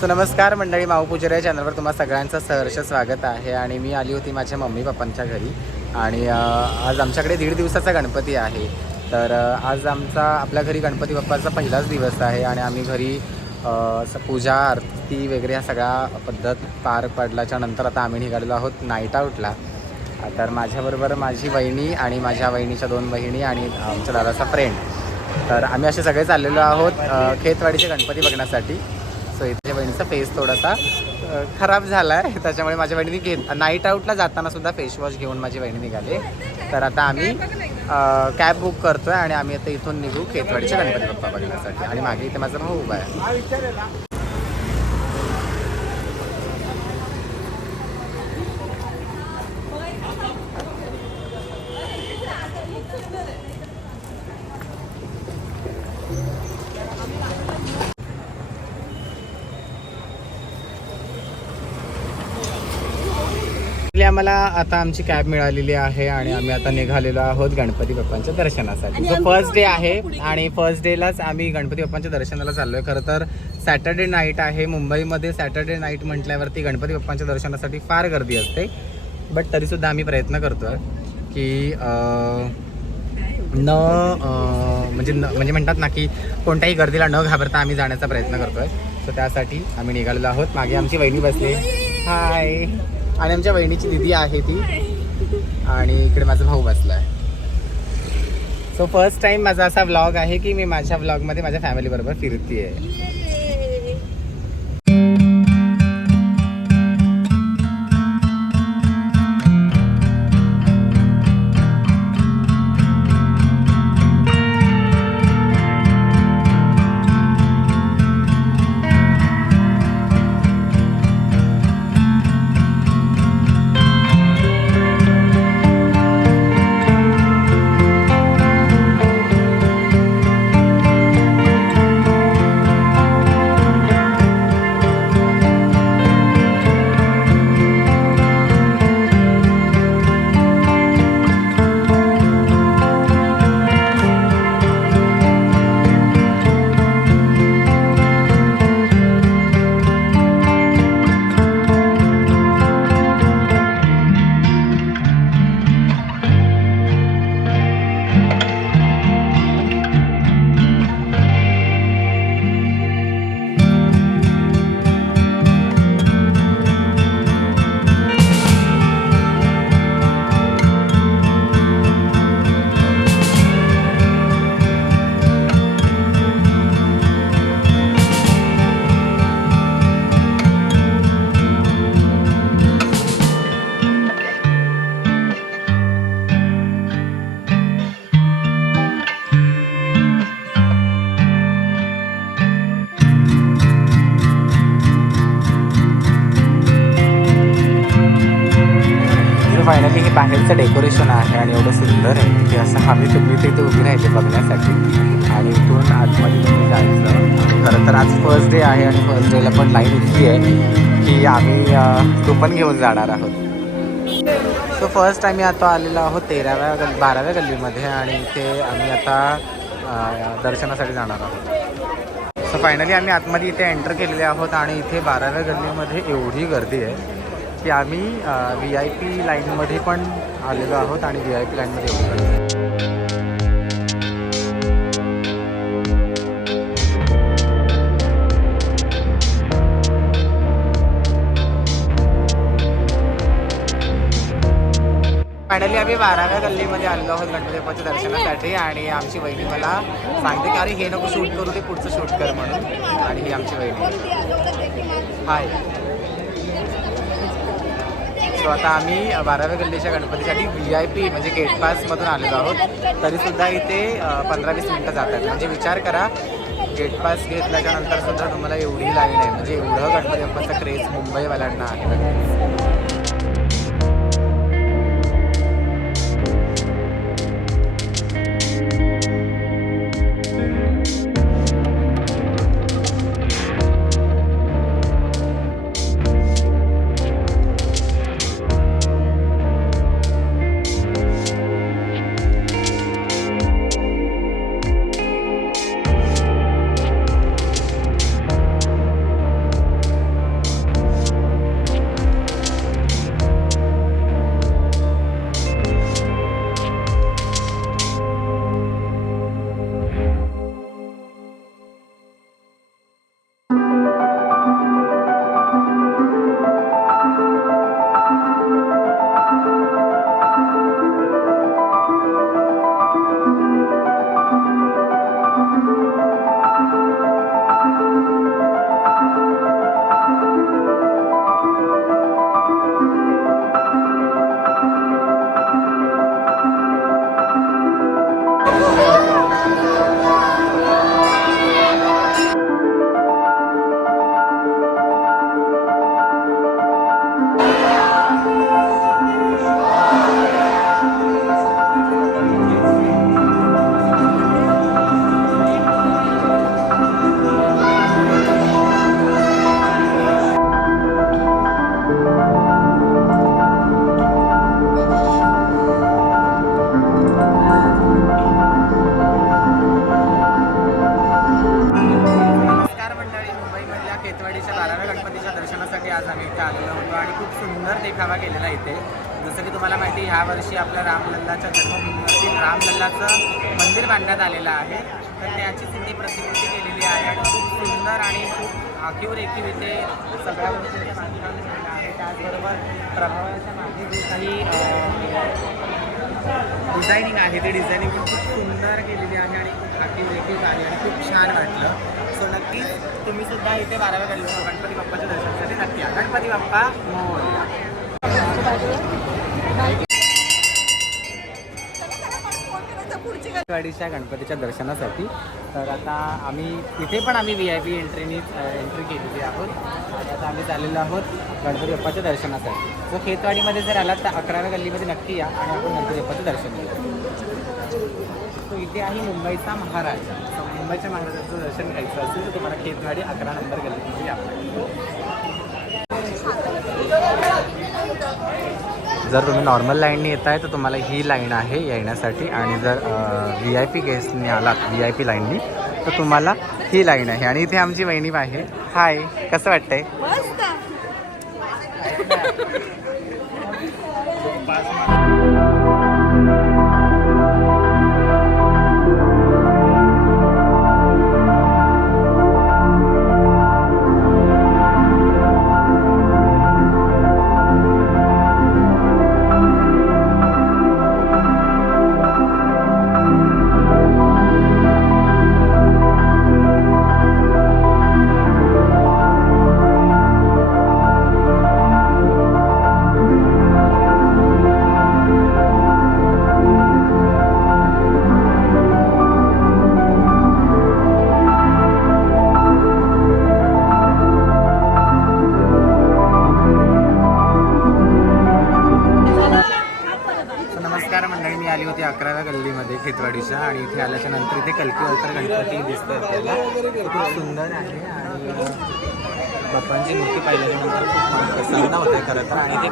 So नमस्कार मंडळी माऊ पुजारी या चॅनलवर तुम्हा सगळ्यांचं सहर्ष स्वागत आहे. आणि मी आली होती माझ्या मम्मी पप्पांच्या घरी. आणि आज आमच्याकडे दीड दिवसाचा गणपती आहे. तर आज आमचा आपल्या घरी गणपती बाप्पाचा पहिलाच दिवस आहे आणि आम्ही घरी पूजा आरती वगैरे ह्या सगळ्या पद्धत पार पडल्याच्या नंतर आता आम्ही निघालेलो आहोत नाईट आऊटला तर माझ्याबरोबर माझी वहिनी आणि माझ्या वहिनीच्या दोन बहिणी आणि आमच्या दादाचा फ्रेंड तर आम्ही असे सगळे चाललेलो आहोत खेतवाडीचे गणपती बघण्यासाठी. बहिणीचा फेस थोडासा खराब झाला आहे त्याच्यामुळे माझ्या बहिणीने घेत नाईट आऊटला जाताना सुद्धा फेस वॉश घेऊन माझी बहिणी निघाले. तर आता आम्ही कॅब बुक करतोय आणि आम्ही आता इथून निघू केतवाडीच्या गणपती बाप्पा बघण्यासाठी. आणि मागे इथे माझा भाऊ उभा आहे. आम्हाला आता आमची कॅब मिळालेली आहे आणि आम्ही आता निघालेलो आहोत गणपती बाप्पांच्या दर्शनासाठी. जो फर्स्ट डे आहे आणि फर्स्ट डेलाच आम्ही गणपती बाप्पांच्या दर्शनाला चाललोय. खरं तर सॅटर्डे नाईट आहे. मुंबईमध्ये सॅटर्डे नाईट म्हटल्यावरती गणपती बाप्पांच्या दर्शनासाठी फार गर्दी असते. बट तरीसुद्धा आम्ही प्रयत्न करतोय की अं, न म्हणजे न म्हणजे म्हणतात ना की कोणत्याही गर्दीला न घाबरता आम्ही जाण्याचा प्रयत्न करतोय. सो त्यासाठी आम्ही निघालेलो आहोत. मागे आमची वहिनी बसली. हाय आणि आमच्या बहिणीची दिदी आहे ती. आणि इकडे माझा भाऊ बसला आहे सो फर्स्ट टाइम माझा असा व्लॉग आहे की मी माझ्या व्लॉगमध्ये माझ्या फॅमिली बरोबर आहे फायनली हे बाहेरचं डेकोरेशन आहे आणि एवढं सुंदर आहे. की असं आम्ही तुम्ही तिथे उभी राहायचे बघण्यासाठी. आणि इथून आतमध्ये तुम्ही जायचं. खरं तर आज फर्स्ट डे आहे आणि फर्स्ट डेला पण लाईन इतकी आहे की आम्ही तो पण घेऊन जाणार आहोत. सो फर्स्ट आम्ही आता आलेलो आहोत तेराव्या गल बाराव्या गल्लीमध्ये आणि इथे आम्ही आता दर्शनासाठी जाणार आहोत. सो फायनली आम्ही आतमध्ये इथे एंटर केलेले आहोत आणि इथे बाराव्या गल्लीमध्ये एवढी गर्दी आहे. की आम्ही व्ही आय पी लाईनमध्ये पण आलेलो आहोत आणि व्ही आय पी लाईनमध्ये आहे. फायनली आम्ही बाराव्या गल्लीमध्ये आलेलो आहोत गणपती बाप्पाच्या दर्शनासाठी आणि आमची वहिनी मला सांगते की अरे हे नको शूट करू ते पुढचं शूट कर म्हणून. आणि ही आमची वहिनी. हाय सो आता आम्ही बाराव्या गल्लीच्या गणपतीसाठी व्ही आय पी म्हणजे गेट पासमधून आलेलो आहोत. तरीसुद्धा इथे पंधरा वीस मिनटं जातात म्हणजे विचार करा गेट पास घेतल्याच्या नंतर सुद्धा तुम्हाला एवढी लाईन आहे. म्हणजे एवढं गणपती बाप्पाचा क्रेज मुंबईवाल्यांना आहे. डिझायनिंग आहे. ते डिझायनिंग पण खूप सुंदर केलेली आहे आणि खूप देखील रेखीव आणि खूप छान वाटलं. सो नक्कीच तुम्ही सुद्धा इथे बाराव्या गणपती गणपती बाप्पाच्या दर्शनासाठी नक्की या. गणपती बाप्पा मोर. वाडीच्या गणपतीच्या दर्शनासाठी. तर आता आम्ही तिथे पण आम्ही व्ही आय पी एंट्रीनी एंट्री केलेली आहोत. आणि आता आम्ही चाललेलो आहोत गणपती बाप्पाच्या दर्शनासाठी. सो खेतवाडीमध्ये जर आलात तर अकराव्या गल्लीमध्ये नक्की या आणि आपण गणपती बाप्पाचं दर्शन घेऊ. सो इथे आहे मुंबईचा महाराज. मुंबईच्या महाराजाचं दर्शन घ्यायचं असेल तर तुम्हाला खेतवाडी अकरा नंबर गल्लीमध्ये या जर तुम्ही नॉर्मल लाईनने येत आहे तर तुम्हाला ही लाईन आहे येण्यासाठी. आणि जर व्ही आय पी गेस्टने आलात व्ही आय पी लाईननी तर तुम्हाला ही लाईन आहे. आणि इथे आमची वहिनी आहे. हाय कसं वाटतंय? मस्त.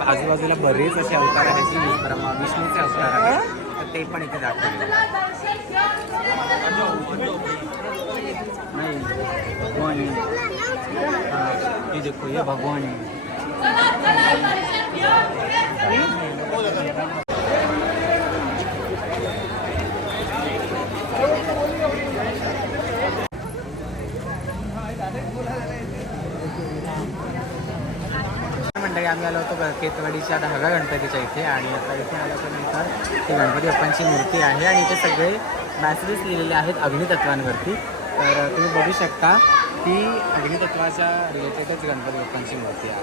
आजूबाजूला बरेच असे अवतार आहेत की ब्रह्मा विष्णूचे अवतार आहेत. तर ते पण इथे दाखवले. नाही भगवान है हाँ, देखो ये भगवान संध्याकाळी आम्ही आलो होतो केतवाडीच्या केतवाडीच्या दहाव्या गणपतीच्या इथे आणि आता इथे आल्याच्यानंतर ती गणपती बाप्पांची मूर्ती आहे आणि इथे सगळे मॅसेजेस लिहिलेले आहेत अग्नितत्वांवरती. तर तुम्ही बघू शकता की अग्नितत्वाच्या रिलेटेडच गणपती बाप्पांची मूर्ती आहे.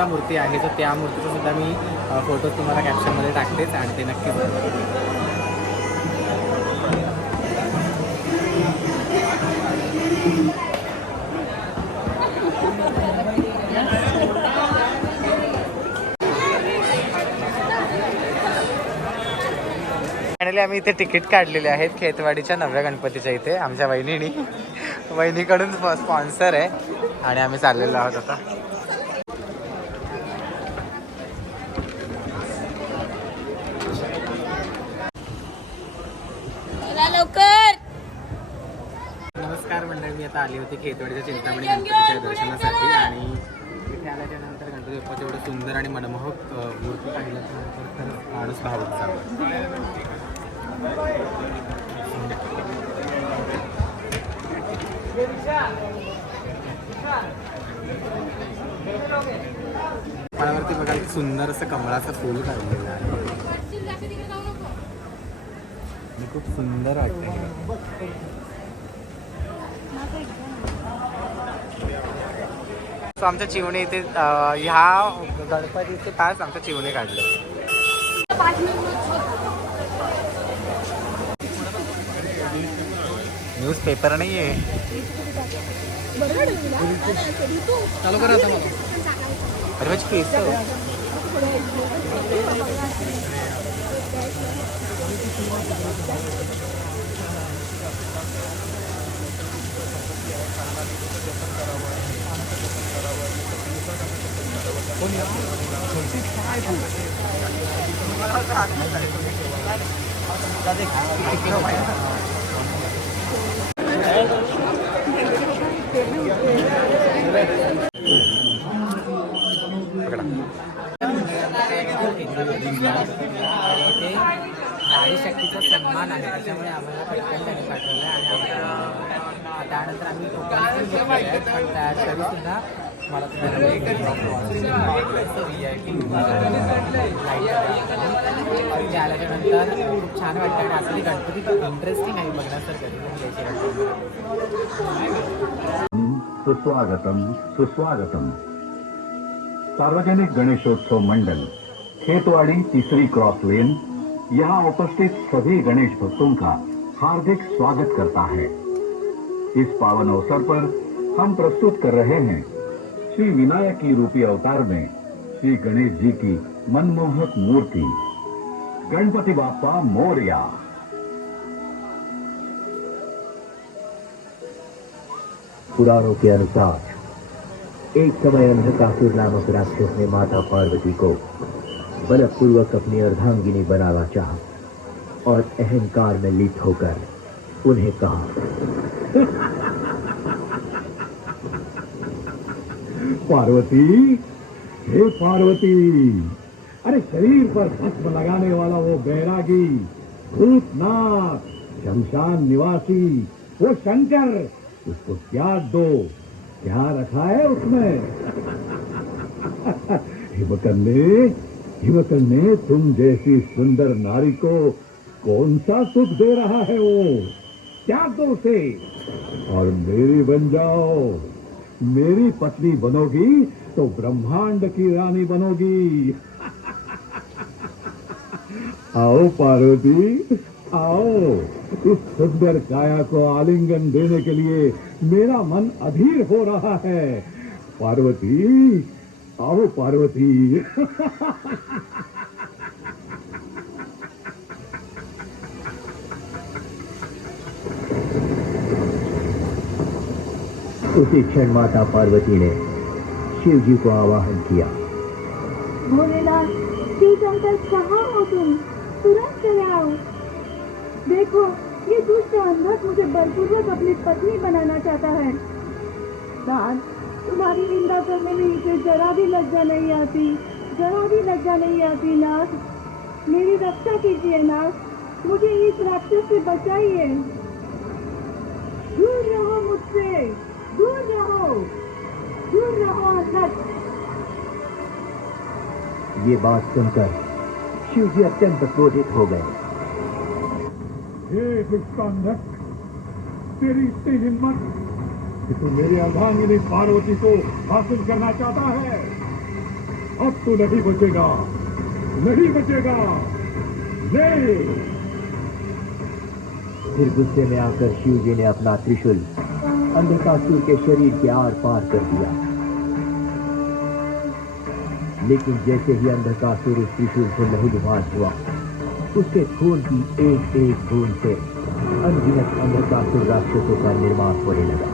सुद्धा मूर्ती आहे तर त्या मूर्तीचा सुद्धा मी फोटो तुम्हाला कॅप्शनमध्ये टाकतेच आणि ते नक्कीच फायनली आम्ही इथे तिकीट काढलेले आहेत खेतवाडीच्या नव्या गणपतीच्या इथे आमच्या वहिनीनी. वहिनीकडून स्पॉन्सर आहे आणि आम्ही चाललेलो आहोत आता चला लवकर नमस्कार मंडळी मी आता आली होती खेतवाडीच्या चिंतामणी गणपतीच्या दर्शनासाठी आणि इथे आल्याच्यानंतर गणपती बाप्पाचं एवढं सुंदर आणि मनमोहक मूर्ती पाहिल्याच्या नंतर खरंच माणूस भावूक झाला. पाण्यावरती बघा एक सुंदर असं कमळाचं फूल काढलेलं आहे. खूप सुंदर वाटतं सो आमच्या चिवणे इथे ह्या गणपतीचे तास आमच्या चिवणे काढले. न्यूज पेपर नाही आहे चालू करा अरे माझी केस पकडा ते नारी शक्तीचा सन्मान आहे त्याच्यामुळे आम्हाला पटकन त्याने पाठवलं आणि आम्हाला त्यानंतर आम्ही कोकणात पण घेतलेले आहेत पण त्या तरी सुद्धा सुस्वागतम सुस्वागतम। सार्वजनिक गणेशोत्सव मंडल, खेतवाड़ी तीसरी क्रॉस लेन यहाँ उपस्थित सभी गणेश भक्तों का हार्दिक स्वागत करता है। इस पावन अवसर पर हम प्रस्तुत कर रहे हैं श्री विनायक की रूपी अवतार में श्री गणेश जी की मनमोहक मूर्ति। गणपति बापा मोरया। पुराणों के अनुसार, एक समय अंधकासुर नामक राक्षस ने माता पार्वती को बलपूर्वक अपनी अर्धांगिनी बनाना चाहा और अहंकार में लिप्त होकर उन्हें कहा पार्वती, हे पार्वती, अरे शरीर पर भस्म लगाने वाला वो बैरागी, भूतनाथ, शमशान निवासी, वो शंकर, उसको त्याग दो? क्या रखा है उसमें हिमकन्ने हिमकन्ने, तुम जैसी सुंदर नारी को कौन सा सुख दे रहा है वो? त्याग दो उसे? और मेरी बन जाओ। मेरी पत्नी बनोगी तो ब्रह्मांड की रानी बनोगी। आओ पार्वती, आओ। इस सुंदर काया को आलिंगन देने के लिए मेरा मन अधीर हो रहा है। पार्वती, आओ पार्वती। उसी क्षण माता पार्वती ने शिव जी को आवाहन किया। भोलेनाथ शंकर कहाँ हो तुम? तुरंत चले आओ। देखो, ये दुष्ट अंधक मुझे बलपूर्वक अपनी पत्नी बनाना चाहता है। नाथ तुम्हारी निंदा करने में इसे जरा भी लज्जा नहीं आती, जरा भी लज्जा नहीं आती, नाथ। मेरी रक्षा कीजिए, नाथ। मुझे इस राक्षस से बचाइए। दूर रहो मुझसे। दूर रहो दूर रहो अंधक ये बात सुनकर शिव जी अत्यंत क्रोधित हो गए। हे तेरी इतनी हिम्मत कि तू मेरी अर्धांगिनी पार्वती को हासिल करना चाहता है। अब तू नहीं बचेगा नहीं बचेगा। ले। फिर गुस्से में आकर शिव जी ने अपना त्रिशूल अंधकासुर के शरीर के आर पार कर दिया। लेकिन जैसे ही अंधकासुर उस त्रिशूल से लहूलुहान हुआ, उसके खून की एक एक बूंद से अनगिनत अंधकासुर राक्षसों का निर्माण होने लगा।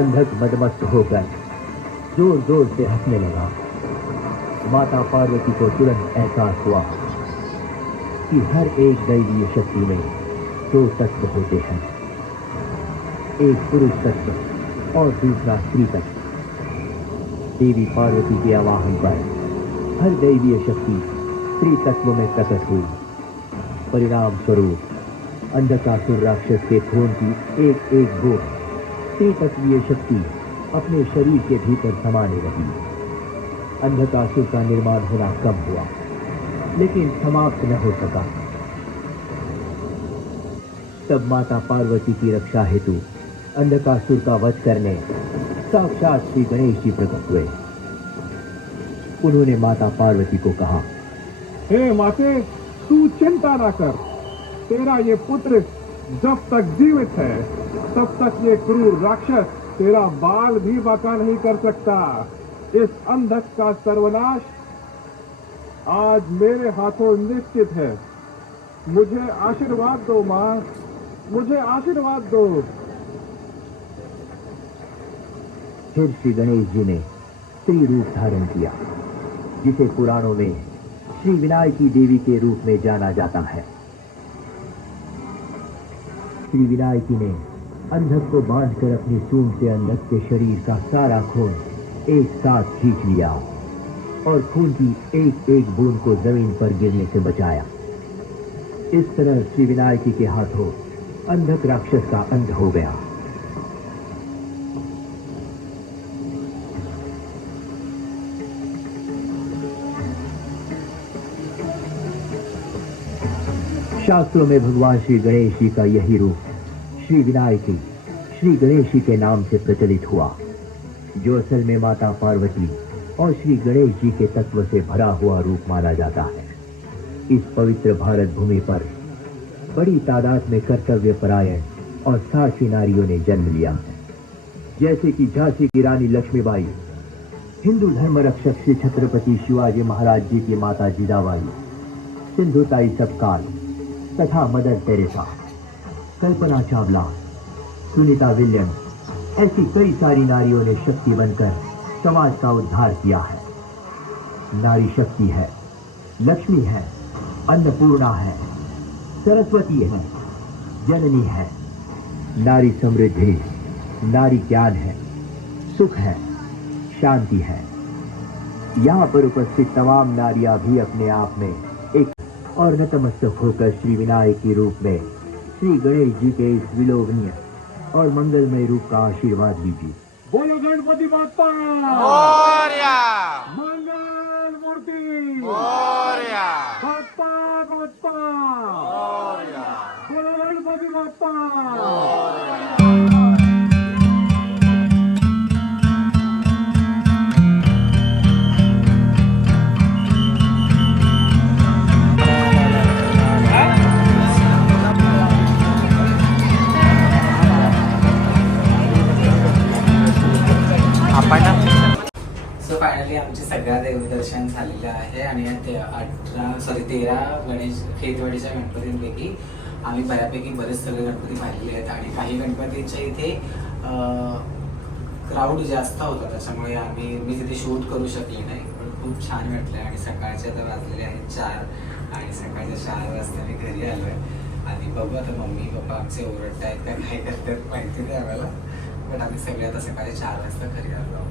अंधक मदमस्त होकर ज़ोर ज़ोर से हंसने लगा। माता पार्वती को तुरंत एहसास हुआ कि हर एक दैवीय शक्ति में दो तत्व होते हैं। एक पुरुष तत्व और दूसरा स्त्री तत्व। देवी पार्वती के आवाहन पर हर दैवीय शक्ति स्त्री तत्व में प्रकट हुई। परिणाम स्वरूप अंधकासुर राक्षस के खून की एक एक बूंद स्त्री तत्वीय शक्ति अपने शरीर के भीतर समाने लगी अंधकासुर का निर्माण होना कम हुआ, लेकिन समाप्त न हो सका। तब माता पार्वती की रक्षा हेतु अंधकासुर का वध करने साक्षात श्री गणेश जी प्रकट हुए। उन्होंने माता पार्वती को कहा, हे माते, तू चिंता ना कर। तेरा ये पुत्र जब तक जीवित है, तब तक ये क्रूर राक्षस तेरा बाल भी बाका नहीं कर सकता। इस अंधक का सर्वनाश आज मेरे हाथों निश्चित है। मुझे आशीर्वाद दो माँ, मुझे आशीर्वाद दो। फिर श्री गणेश जी ने स्त्री रूप धारण किया, जिसे पुराणों में श्री विनायकी देवी के रूप में जाना जाता है। श्री विनायकी ने अंधक को बांधकर अपनी सूंड से अंधक के शरीर का सारा खून एक साथ खींच लिया और खून की एक एक बूंद को ज़मीन पर गिरने से बचाया। इस तरह श्री विनायकी के हाथों अंधक राक्षस का अंत हो गया। शास्त्रों में भगवान श्री गणेश जी का यही रूप श्री विनायकी, श्री गणेश जी के नाम से प्रचलित हुआ, जो असल में माता पार्वती और श्री गणेश जी के तत्व से भरा हुआ रूप माना जाता है। इस पवित्र भारत भूमि पर बड़ी तादाद में कर्तव्य परायण और साहसी नारियों ने जन्म लिया जैसे कि झांसी की रानी लक्ष्मीबाई, हिंदू धर्म रक्षक श्री छत्रपति शिवाजी महाराज जी की माता जिजाबाई सिंधुताई सबकाल तथा mother Teresa, Kalpana Chawla, Sunita Williams, ऐसी कई सारी नारियों ने शक्ति बनकर समाज का उद्धार किया है। नारी शक्ति है, लक्ष्मी है, अन्नपूर्णा है, सरस्वती है, जननी है। नारी समृद्धि, नारी ज्ञान है, सुख है, शांति है। यहाँ पर उपस्थित तमाम नारियाँ भी अपने आप में और नतमस्तक होकर श्री विनायक के रूप में श्री गणेश जी के इस विलोभनीय और मंगलमय रूप का आशीर्वाद लीजिए। बोलो गणपति बापा मंगल मूर्ति बापा बाप्पा बोलो गणपति बाप्पा! सगळ्या देवदर्शन झालेलं आहे आणि ते अठरा सॉरी तेरा गणेश खेतवाडीच्या गणपतींपैकी आम्ही बऱ्यापैकी बरेच सगळे गणपती पाहिलेले आहेत. आणि काही गणपतींच्या इथे क्राऊड जास्त होता. त्याच्यामुळे आम्ही मी तिथे शूट करू शकले नाही. पण खूप छान वाटलं. आणि सकाळचे आता वाजलेले आहेत चार. आणि सकाळच्या चार वाजता मी घरी आलो आहे आणि बघू आता मम्मी पप्पा आमचे ओरडत आहेत का काय करतात माहिती नाही आम्हाला. पण आम्ही सगळे आता सकाळी चार वाजता घरी आलो.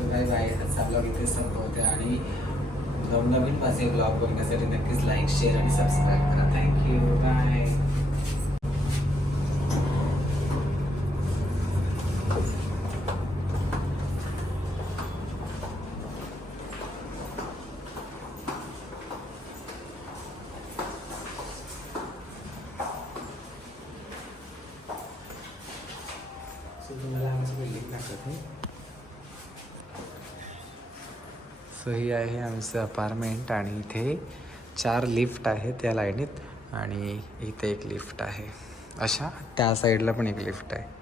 सो बाय आहे आजचा ब्लॉग इथेच संपवते आणि नवनवीन माझे ब्लॉग बघण्यासाठी नक्कीच लाईक शेअर आणि सबस्क्राईब करा. थँक्यू बाय सो तुम्हाला आमची बिल्डिंग दाखवते सो ही अपार्टमेंट आणि इथे चार लिफ्ट आहेत या लाईनीत आणि इथे एक लिफ्ट आहे. अशा त्या साईडला पण एक लिफ्ट आहे.